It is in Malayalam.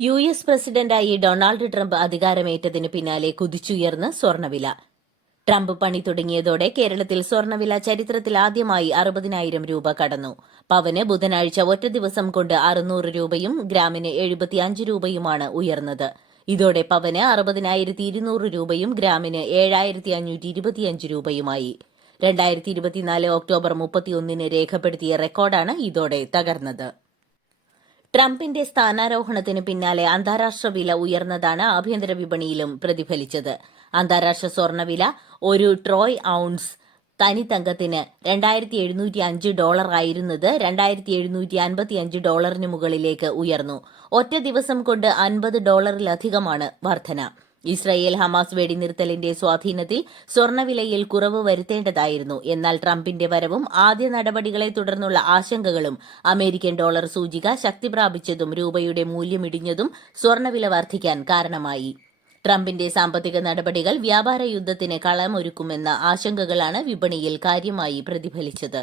യു.എസ്. പ്രസിഡന്റായി ഡൊണാൾഡ് ട്രംപ് അധികാരമേറ്റതിന് പിന്നാലെ കുതിച്ചുയർന്ന് സ്വർണ്ണവില. ട്രംപ് പണി തുടങ്ങിയതോടെ കേരളത്തിൽ സ്വർണ്ണവില ചരിത്രത്തിൽ ആദ്യമായി 60,000 രൂപ കടന്നു. പവന് ബുധനാഴ്ച ഒറ്റ ദിവസം കൊണ്ട് 600 രൂപയും ഗ്രാമിന് 75 രൂപയുമാണ് ഉയർന്നത്. ഇതോടെ പവന് 60,200 രൂപയും ഗ്രാമിന് 7,525 രൂപയുമായി. 2024 ഒക്ടോബർ 31 രേഖപ്പെടുത്തിയ റെക്കോർഡാണ് ഇതോടെ തകർന്നത്. ട്രംപിന്റെ സ്ഥാനാരോഹണത്തിന് പിന്നാലെ അന്താരാഷ്ട്ര വില ഉയർന്നതാണ് ആഭ്യന്തര വിപണിയിലും പ്രതിഫലിച്ചത്. അന്താരാഷ്ട്ര സ്വർണ്ണവില ഒരു ട്രോയ് ഔൺസ് തനിത്തങ്കത്തിന് $2,705 ആയിരുന്നത് $2,755 മുകളിലേക്ക് ഉയർന്നു. ഒറ്റ ദിവസം കൊണ്ട് $50 വർധന. ഇസ്രായേൽ ഹമാസ് വെടിനിർത്തലിന്റെ സ്വാധീനത്തിൽ സ്വർണ്ണവിലയിൽ കുറവ് വരുത്തേണ്ടതായിരുന്നു. എന്നാൽ ട്രംപിന്റെ വരവും ആദ്യ നടപടികളെ തുടർന്നുള്ള ആശങ്കകളും അമേരിക്കൻ ഡോളർ സൂചിക ശക്തി പ്രാപിച്ചതും രൂപയുടെ മൂല്യമിടിഞ്ഞതും സ്വർണ്ണവില വർദ്ധിക്കാൻ കാരണമായി. ട്രംപിന്റെ സാമ്പത്തിക നടപടികൾ വ്യാപാര യുദ്ധത്തിന് കളമൊരുക്കുമെന്ന ആശങ്കകളാണ് വിപണിയിൽ കാര്യമായി പ്രതിഫലിച്ചത്.